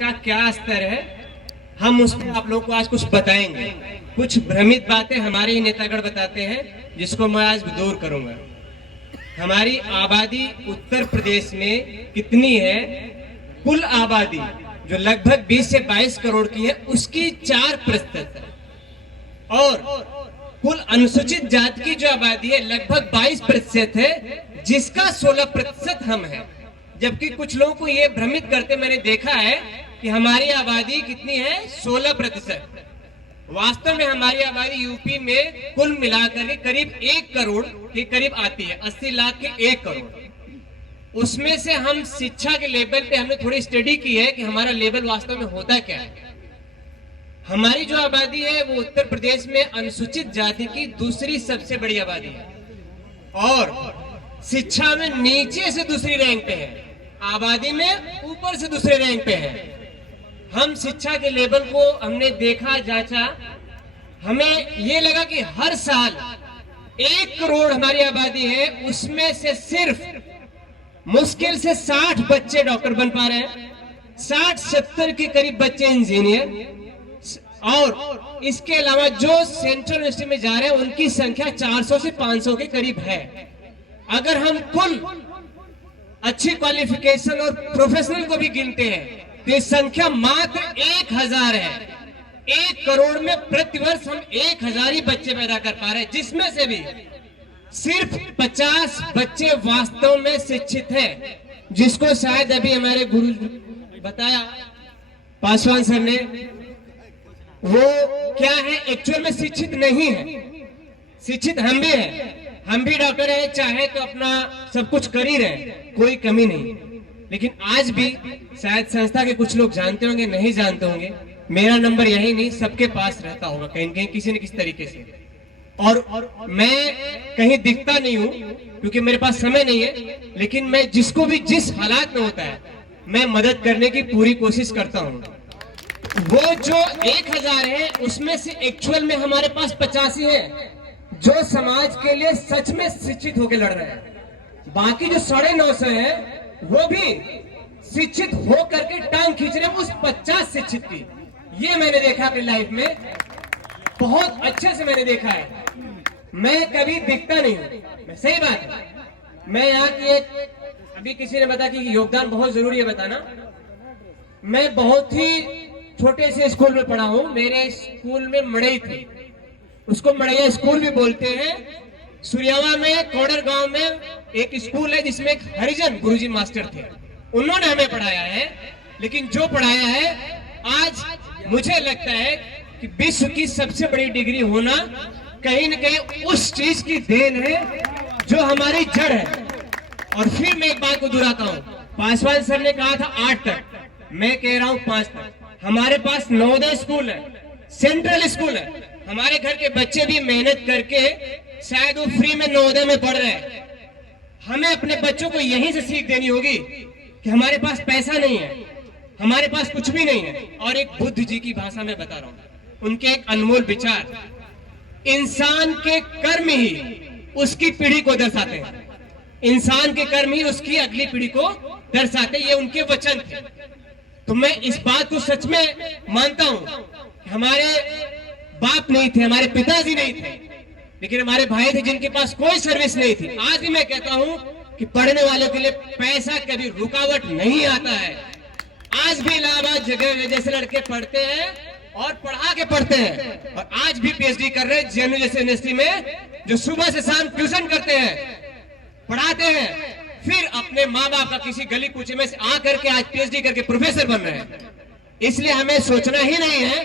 का क्या स्तर है, हम उसमें आप लोगों को आज कुछ बताएंगे। कुछ भ्रमित बातें हमारे ही नेतागण बताते हैं, जिसको मैं आज दूर करूंगा। हमारी आबादी उत्तर प्रदेश में कितनी है? कुल आबादी जो लगभग 20 से 22 करोड़ की है, उसकी 4% है। और कुल अनुसूचित जाति की जो आबादी है लगभग 22% है, जिसका 16% हम हैं। जबकि कुछ लोगों को ये भ्रमित करते मैंने देखा है कि हमारी आबादी कितनी है, 16%। वास्तव में हमारी आबादी यूपी में कुल मिलाकर के करीब 1 करोड़ के करीब आती है, 80 लाख के 1 करोड़। उसमें से हम शिक्षा के लेवल पे हमने थोड़ी स्टडी की है कि हमारा लेवल वास्तव में होता क्या है। हमारी जो आबादी है वो उत्तर प्रदेश में अनुसूचित जाति की दूसरी सबसे बड़ी आबादी है और शिक्षा में नीचे से दूसरी रैंक पे है, आबादी में ऊपर से दूसरे रैंक पे है। हम शिक्षा के लेवल को हमने देखा, जांचा, हमें ये लगा कि हर साल 1 करोड़ हमारी आबादी है, उसमें से सिर्फ मुश्किल से 60 बच्चे डॉक्टर बन पा रहे हैं, 60-70 के करीब बच्चे इंजीनियर, और इसके अलावा जो सेंट्रल यूनिवर्सिटी में जा रहे हैं उनकी संख्या 400 से 500 के करीब है। अगर हम कुल अच्छी क्वालिफिकेशन और प्रोफेशनल को भी गिनते हैं तो ये संख्या मात्र 1000 है। 1 करोड़ में प्रतिवर्ष हम 1000 ही बच्चे पैदा कर पा रहे हैं, जिसमें से भी सिर्फ 50 बच्चे वास्तव में शिक्षित हैं, जिसको शायद अभी हमारे गुरु बताया, पासवान सर ने, वो क्या है, एक्चुअल में शिक्षित नहीं है। शिक्षित हम भी हैं, हम भी डॉक्टर हैं, चाहे तो अपना सब कुछ कर ही रहे, कोई कमी नहीं। लेकिन आज भी शायद संस्था के कुछ लोग जानते होंगे, नहीं जानते होंगे, मेरा नंबर यही नहीं, सबके पास रहता होगा कहीं न कहीं, किसी न किसी तरीके से। और मैं कहीं दिखता नहीं हूं क्योंकि मेरे पास समय नहीं है, लेकिन मैं जिसको भी जिस हालात में होता है मैं मदद करने की पूरी कोशिश करता हूं। वो जो 1000 है उसमें से एक्चुअल में हमारे पास 85 है जो समाज के लिए सच में शिक्षित होकर लड़ रहे हैं। बाकी जो 950 है वो भी शिक्षित हो करके टांग खींच रहे हैं उस 50 शिक्षित की। ये मैंने देखा अपनी लाइफ में, बहुत अच्छे से मैंने देखा है। मैं कभी दिखता नहीं हूं, सही बात है। मैं यहाँ की अभी किसी ने बताया कि योगदान बहुत जरूरी है बताना। मैं बहुत ही छोटे से स्कूल में पढ़ा हूं। मेरे स्कूल में मड़ई थी, उसको मड़ैया स्कूल भी बोलते हैं। सूर्यावा में कोडर गांव में एक स्कूल है जिसमें एक हरिजन गुरुजी मास्टर थे, उन्होंने हमें पढ़ाया है। लेकिन जो पढ़ाया है आज मुझे लगता है कि विश्व की सबसे बड़ी डिग्री होना कहीं न कहीं उस चीज की देन है जो हमारी जड़ है। और फिर मैं एक बात को दोहराता हूं, पासवान सर ने कहा था 8 तक, मैं कह रहा हूं 5 तक। हमारे पास नवोदय स्कूल है, सेंट्रल स्कूल है। हमारे घर के बच्चे भी मेहनत करके शायद वो फ्री में नवोदय में पढ़ रहे हैं। हमें अपने बच्चों को यहीं से सीख देनी होगी कि हमारे पास पैसा नहीं है, हमारे पास कुछ भी नहीं है। और एक बुद्ध जी की भाषा में बता रहा हूं, उनके एक अनमोल विचार, इंसान के कर्म ही उसकी पीढ़ी को दर्शाते हैं, इंसान के कर्म ही उसकी अगली पीढ़ी को दर्शाते, ये उनके वचन थे। तो मैं इस बात को सच में मानता हूं, हमारे बाप नहीं थे, हमारे पिताजी नहीं थे, लेकिन हमारे भाई थे जिनके पास कोई सर्विस नहीं थी। आज भी मैं कहता हूं कि पढ़ने वालों के लिए पैसा कभी रुकावट नहीं आता है। आज भी इलाहाबाद जगह जैसे लड़के पढ़ते हैं और पढ़ा के पढ़ते हैं, और आज भी पीएचडी कर रहे हैं जेएनयू जैसे यूनिवर्सिटी में, जो सुबह से शाम ट्यूशन करते हैं, पढ़ाते हैं, फिर अपने माँ बाप का किसी गली कूचे में से आकर के आज पीएचडी करके प्रोफेसर बन रहे हैं। इसलिए हमें सोचना ही नहीं है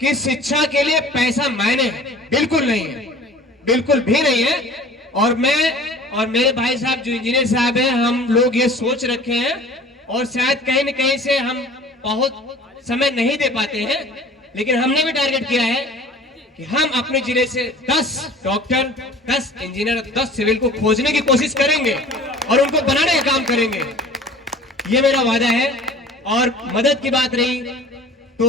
कि शिक्षा के लिए पैसा मायने है, बिल्कुल नहीं है, बिल्कुल भी नहीं है। और मैं और मेरे भाई साहब जो इंजीनियर साहब हैं, हम लोग ये सोच रखे हैं, और शायद कहीं न कहीं से हम बहुत समय नहीं दे पाते हैं, लेकिन हमने भी टारगेट किया है कि हम अपने जिले से 10 डॉक्टर, 10 इंजीनियर, 10 सिविल को खोजने की कोशिश करेंगे और उनको बनाने का काम करेंगे। ये मेरा वादा है। और मदद की बात रही तो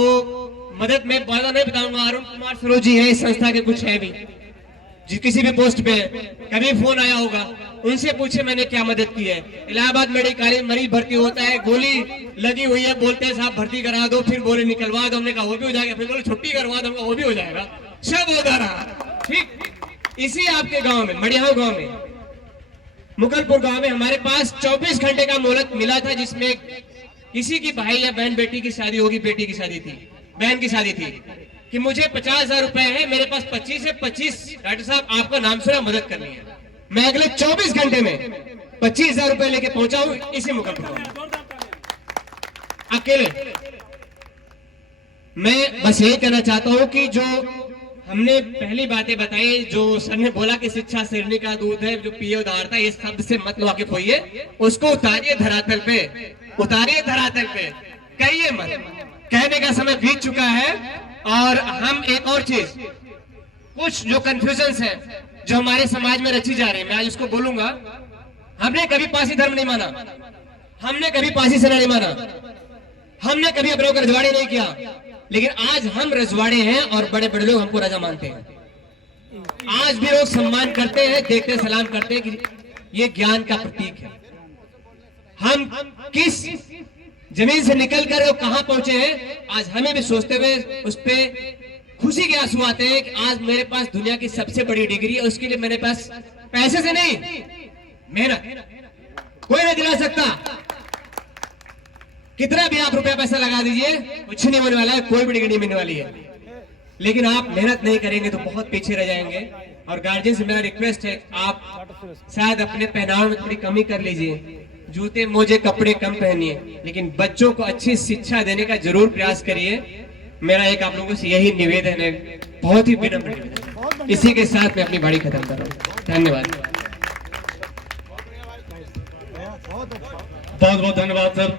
मदद में ज्यादा नहीं बताऊंगा। अरुण कुमार सरोज जी है इस संस्था के, कुछ है भी, किसी भी पोस्ट पे कभी फोन आया होगा उनसे पूछे मैंने क्या मदद की है। इलाहाबाद मेडिकल मरीज भर्ती होता है, गोली लगी हुई है, बोलते हैं साहब भर्ती करा दो, फिर बोले निकलवा दो, हमने कहा वो भी हो जाएगा, फिर बोले छुट्टी करवा दो, वो भी हो जाएगा, सब होता रहा। ठीक इसी आपके गांव में, मड़ियाव गांव में, मुगलपुर गांव में हमारे पास 24 घंटे का मोहलत मिला था, जिसमें किसी की भाई या बहन बेटी की शादी होगी, बेटी की शादी थी, बहन की शादी थी, कि मुझे 50,000 रुपए है, मेरे पास 25 है, 25 डॉक्टर साहब आपका नाम सुना, मदद करनी है। मैं अगले 24 घंटे में 25,000 रुपए लेके पहुंचा हूं इसी मुगलपुर में, अकेले। मैं बस यही कहना चाहता हूं कि जो हमने पहली बातें बताई, जो सर ने बोला कि शिक्षा शेरनी का दूध है, जो पिए उदारता, ये शब्द से मत वाकिफ होइए, उसको उतारिए धरातल पे, उतारिए धरातल पे, कहिए मत। कहने का समय बीत चुका है। और हम एक और चीज, कुछ जो कंफ्यूजन्स है जो हमारे समाज में रची जा रही है, मैं आज उसको बोलूंगा। हमने कभी पासी धर्म नहीं माना, हमने कभी पासी सेना नहीं माना, हमने कभी अपनों को रजवाड़े नहीं किया, लेकिन आज हम रजवाड़े हैं और बड़े बड़े लोग हमको राजा मानते हैं। आज भी लोग सम्मान करते हैं, देखते सलाम करते हैं कि ये ज्ञान का प्रतीक है। हम किस जमीन से निकलकर वो कहां पहुंचे हैं, आज हमें भी सोचते हुए उस पे खुशी के आंसू आते हैं कि आज मेरे पास दुनिया की सबसे बड़ी डिग्री है, उसके लिए मेरे पास पैसे से नहीं, मेहनत कोई नहीं दिला सकता। कितना भी आप रुपया पैसा लगा दीजिए, कुछ नहीं होने वाला है, कोई भी डिग्री नहीं मिलने वाली है। लेकिन आप मेहनत नहीं करेंगे तो बहुत पीछे रह जाएंगे। और गार्जियन से मेरा रिक्वेस्ट है, आप शायद अपने पहनावे में थोड़ी कमी कर लीजिए, जूते मोजे कपड़े कम पहनिए, लेकिन बच्चों को अच्छी शिक्षा देने का जरूर प्रयास करिए। मेरा एक आप लोगों से यही निवेदन है, बहुत ही विनम्र निवेदन। इसी के साथ मैं अपनी बाड़ी खत्म कर रहा हूँ। धन्यवाद। बहुत बहुत धन्यवाद सर।